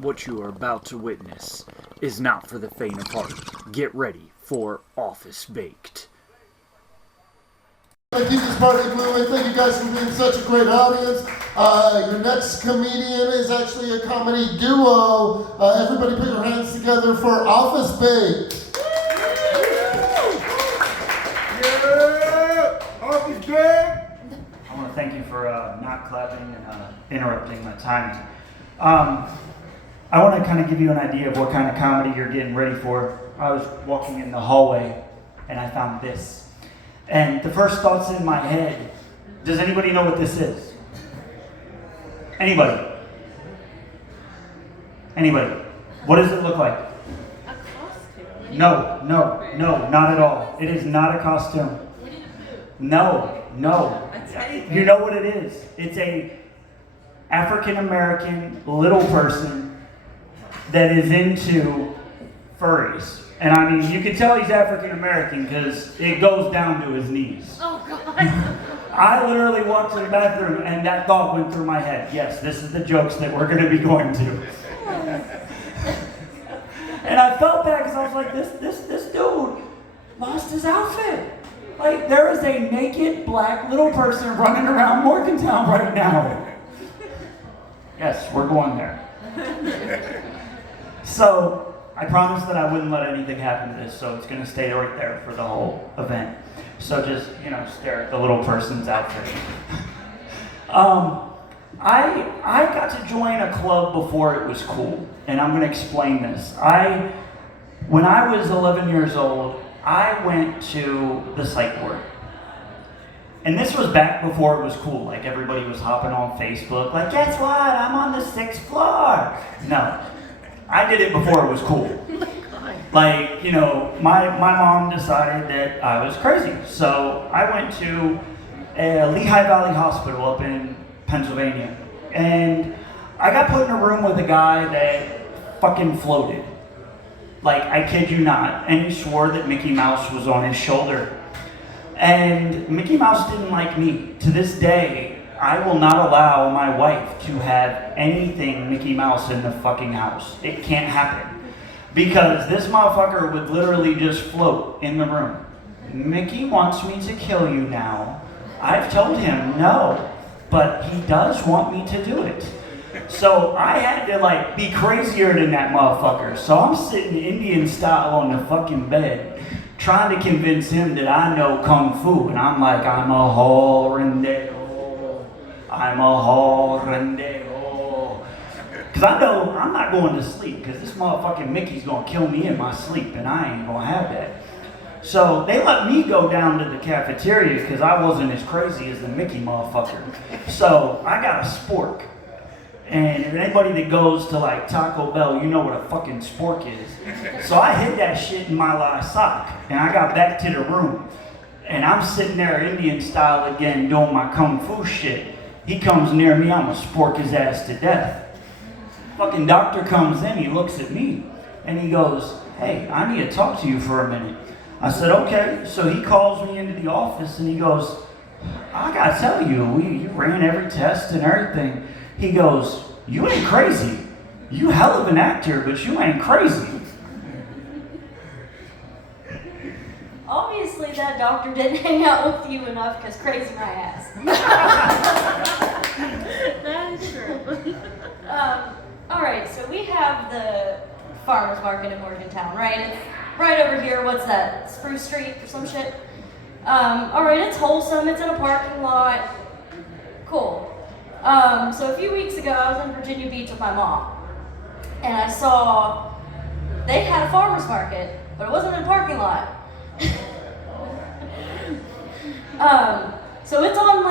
What you are about to witness is not for the faint of heart. Get ready for Office Baked. Keep this party moving. Thank you guys for being such a great audience. Your next comedian is actually a comedy duo. Everybody put your hands together for Office Baked. Yeah! Office Baked! I want to thank you for not clapping and interrupting my timing. I want to kind of give you an idea of what kind of comedy you're getting ready for. I was walking in the hallway and I found this. And the first thoughts in my head, does anybody know what this is? Anybody? Anybody? What does it look like? A costume. No, not at all. It is not a costume. No. You know what it is. It's a African-American little person that is into furries. And I mean, you can tell he's African-American because it goes down to his knees. Oh, God. I literally walked to the bathroom and that thought went through my head. Yes, this is the jokes that we're going to be going to. And I felt bad because I was like, this dude lost his outfit. Like, there is a naked black little person running around Morgantown right now. Yes, we're going there. So, I promised that I wouldn't let anything happen to this, so it's going to stay right there for the whole event. So just, stare at the little person's outfit. I got to join a club before it was cool, and I'm going to explain this. When I was 11 years old, I went to the psych ward. And this was back before it was cool, like everybody was hopping on Facebook, like, guess what, I'm on the 6th floor. No, I did it before it was cool. Like, my mom decided that I was crazy. So I went to Lehigh Valley Hospital up in Pennsylvania. And I got put in a room with a guy that fucking floated. Like, I kid you not. And he swore that Mickey Mouse was on his shoulder. And Mickey Mouse didn't like me. To this day, I will not allow my wife to have anything Mickey Mouse in the fucking house. It can't happen. Because this motherfucker would literally just float in the room. Mickey wants me to kill you now. I've told him no, but he does want me to do it. So I had to be crazier than that motherfucker. So I'm sitting Indian style on the fucking bed, trying to convince him that I know Kung Fu. And I'm like, I'm a horrendeo. I'm a horrendeo. Because I know I'm not going to sleep because this motherfucking Mickey's going to kill me in my sleep and I ain't going to have that. So they let me go down to the cafeteria because I wasn't as crazy as the Mickey motherfucker. So I got a spork. And if anybody that goes to Taco Bell, you know what a fucking spork is. So I hid that shit in my last sock and I got back to the room. And I'm sitting there Indian style again doing my Kung Fu shit. He comes near me, I'm gonna spork his ass to death. Fucking doctor comes in, he looks at me, and he goes, hey, I need to talk to you for a minute. I said, okay. So he calls me into the office, and he goes, I gotta tell you, you ran every test and everything. He goes, you ain't crazy. You hell of an actor, but you ain't crazy. Obviously, that doctor didn't hang out with you enough because crazy my ass. That is true. All right, so we have the farmer's market in Morgantown, right? It's right over here. What's that? Spruce Street or some shit? All right, it's wholesome. It's in a parking lot. Cool. So a few weeks ago, I was in Virginia Beach with my mom, and I saw they had a farmer's market, but it wasn't in a parking lot. So it's on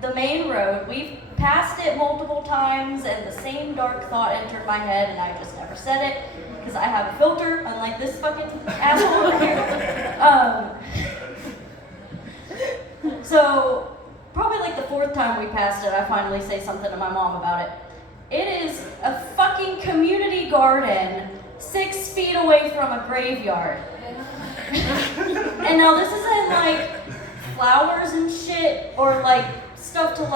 the main road. We've passed it multiple times and the same dark thought entered my head and I just never said it because I have a filter, unlike this fucking asshole over here. So probably the fourth time we passed it, I finally say something to my mom about it. It is a fucking community garden 6 feet away from a graveyard. And now this isn't flowers and shit or stuff to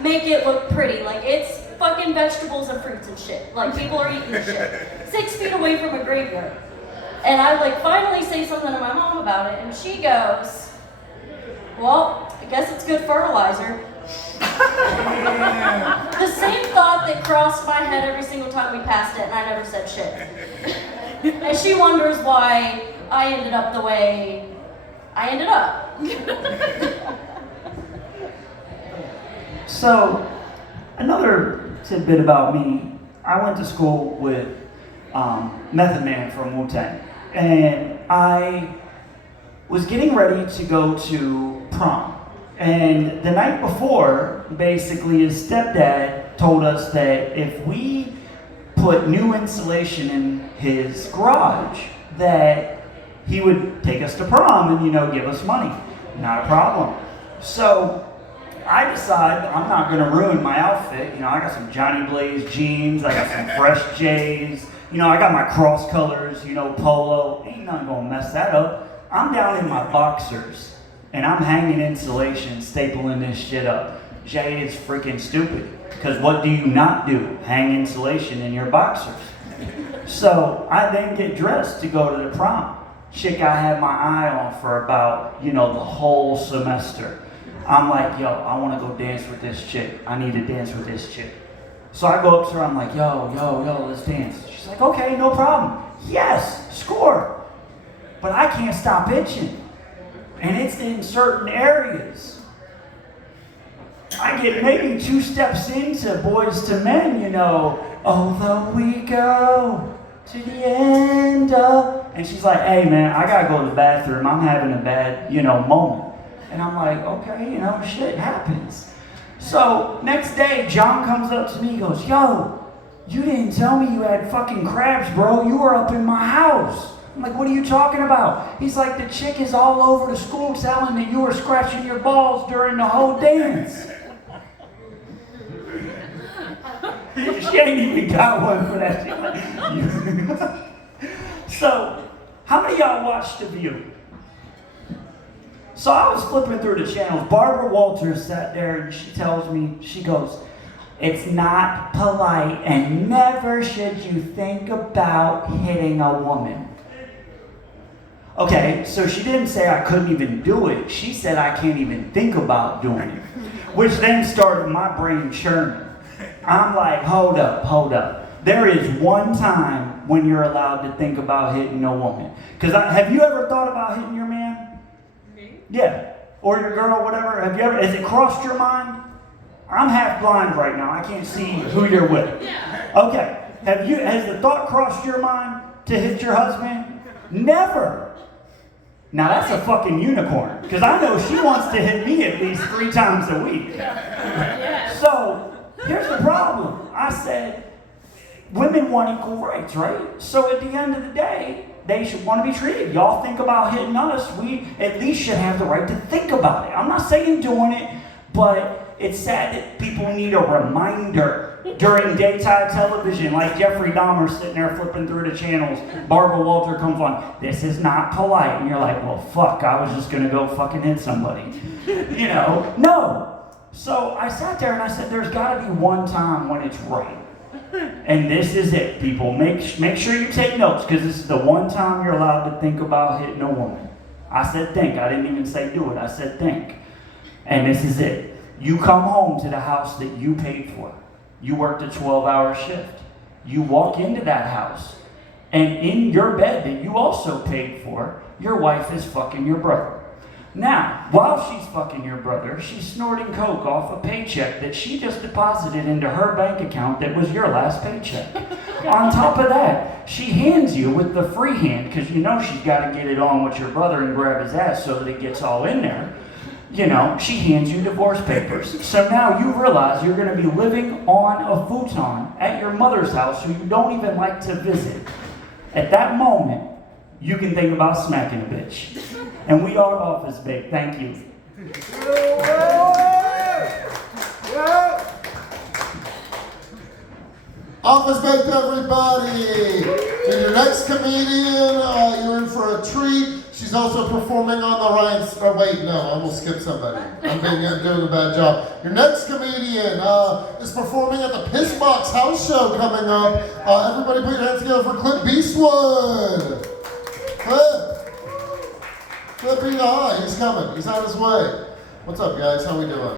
make it look pretty. It's fucking vegetables and fruits and shit. Like, people are eating this shit. 6 feet away from a graveyard. And I like finally say something to my mom about it, and she goes, well, I guess it's good fertilizer. The same thought that crossed my head every single time we passed it, and I never said shit. And she wonders why I ended up the way I ended up. So, another tidbit about me, I went to school with Method Man from Wu-Tang, and I was getting ready to go to prom. And the night before, basically his stepdad told us that if we put new insulation in his garage, that he would take us to prom and, give us money. Not a problem. So I decide I'm not going to ruin my outfit. I got some Johnny Blaze jeans, I got some fresh J's, I got my cross colors, polo. Ain't nothing going to mess that up. I'm down in my boxers, and I'm hanging insulation, stapling this shit up. Jay is freaking stupid, because what do you not do? Hang insulation in your boxers. So I then get dressed to go to the prom. Chick I had my eye on for about, the whole semester. I'm like, yo, I want to go dance with this chick. I need to dance with this chick. So I go up to her, I'm like, yo, let's dance. She's like, okay, no problem. Yes, score. But I can't stop itching. And it's in certain areas. I get maybe 2 steps into Boys to Men, although we go to the end of... And she's like, hey man, I gotta go to the bathroom. I'm having a bad, moment. And I'm like, okay, shit happens. So next day, John comes up to me, he goes, yo, you didn't tell me you had fucking crabs, bro. You were up in my house. I'm like, what are you talking about? He's like, the chick is all over the school telling that you were scratching your balls during the whole dance. She ain't even got one for that. So, how many of y'all watched The View? So I was flipping through the channels. Barbara Walters sat there and she tells me, she goes, it's not polite and never should you think about hitting a woman. Okay, so she didn't say I couldn't even do it. She said I can't even think about doing it. Which then started my brain churning. I'm like, hold up. There is one time when you're allowed to think about hitting a woman. Because have you ever thought about hitting your man? Me? Yeah. Or your girl, whatever. Has it crossed your mind? I'm half blind right now. I can't see who you're with. Yeah. Okay. Has the thought crossed your mind to hit your husband? Never. Now that's a fucking unicorn. Because I know she wants to hit me at least 3 times a week. Yeah. So, here's the problem. I said, women want equal rights, right? So at the end of the day, they should want to be treated. Y'all think about hitting us, we at least should have the right to think about it. I'm not saying doing it, but it's sad that people need a reminder during daytime television, like Jeffrey Dahmer sitting there flipping through the channels. Barbara Walters comes on, this is not polite. And you're like, well, fuck, I was just going to go fucking hit somebody. No. So I sat there and I said, there's got to be one time when it's right. And this is it, people. Make sure you take notes, because this is the one time you're allowed to think about hitting a woman. I said think. I didn't even say do it. I said think. And this is it. You come home to the house that you paid for. You worked a 12-hour shift. You walk into that house, and in your bed that you also paid for, your wife is fucking your brother. Now, while she's fucking your brother, she's snorting coke off a paycheck that she just deposited into her bank account that was your last paycheck. On top of that, she hands you with the free hand, because she's got to get it on with your brother and grab his ass so that it gets all in there. She hands you divorce papers. So now you realize you're going to be living on a futon at your mother's house who you don't even like to visit. At that moment, you can think about smacking a bitch. And we are Office Babe. Thank you. Office Baked, everybody. And your next comedian, you're in for a treat. She's also performing on the Ryan's. Oh wait, no, I almost skipped somebody. I'm doing a bad job. Your next comedian is performing at the Pissbox House Show coming up. Everybody put your hands together for Clint Beastwood. Clint, be the high. He's coming. He's on his way. What's up, guys? How we doing?